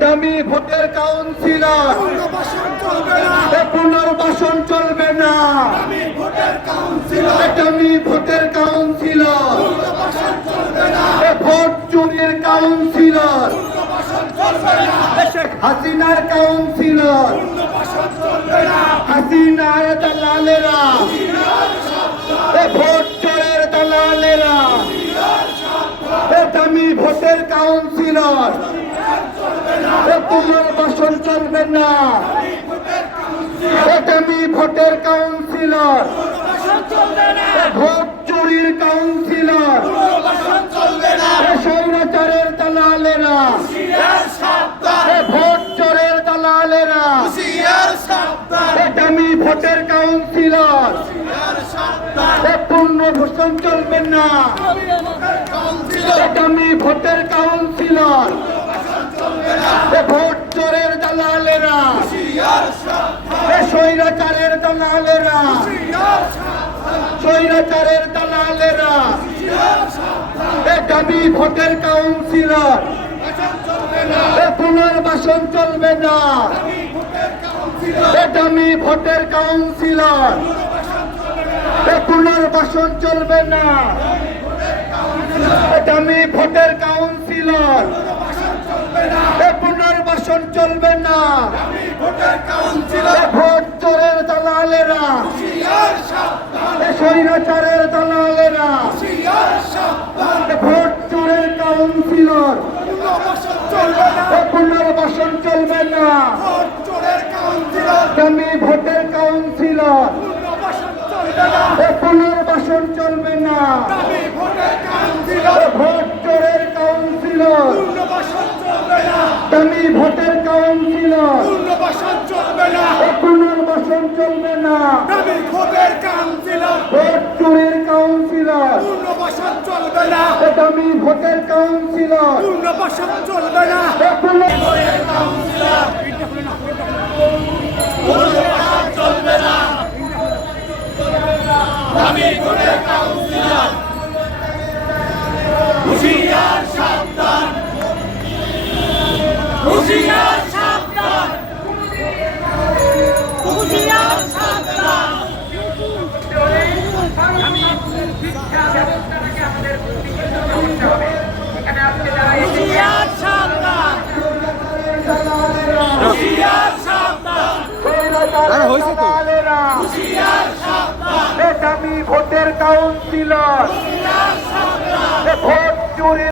Dummy ভোটের councillor. পুনর্বাসন চলবে না। আমি ভোটের কাউন্সিলর। ভোট চুরির কাউন্সিলর। হাসিনার কাউন্সিলর। হাসিনার দালালেরা। এ ভোট চোরের দালালেরা। দামি ভোটের কাউন্সিলর। এ পুনর্বাসন চলবে না এ ভোটের কাউন্সিলর ভোট চুরির কাউন্সিলর স্বৈরাচারের দালালেরা। ভোট চোরের দালালেরা। সিয়ার সাবধান এ দামি ভোটের কাউন্সিলর সাবধান এ চলবে না। আগামী ভোটের কাউন্সিলর ভোট চোরের দালালেরা স্বৈরাচারের দালালেরা স্বৈরাচারের দালালেরা দাবি ভোটের কাউন্সিলর পুনর্বাসন চলবে না দামি ভোটের কাউন্সিলর পুনর্বাসন চলবে না দামি ভোটের কাউন্সিলর। পুনর্বাসন চলবে না। আমি ভোট চোরের দালালেরা স্বৈরাচারের দালালেরা ভোট চোরের কাউন্সিলর পুনর্বাসন চলবে না। এ পুনর্বাসন চলবে না। চোরের কাউন্সিলর দামি ভোটের কাউন্সিলর পুনর্বাসন চলবে না। আমি ভোট চোরের কাউন্সিলর চলবে না দামি ভোটের কাউন্সিলর। পুনর্বাসন চলবে না। পুনর্বাসন চলবে না। আমি ভোটের কাউন্সিলর। ভোট চুরির কাউন্সিলর। পুনর্বাসন চলবে না। দামি ভোটের কাউন্সিলর। পুনর্বাসন চলবে না। এ পুনর- আমি ভোটের কাউন্সিলর। স্বৈরাচারের তো? দামি ভোটের কাউন্সিলর। ভোট চুরির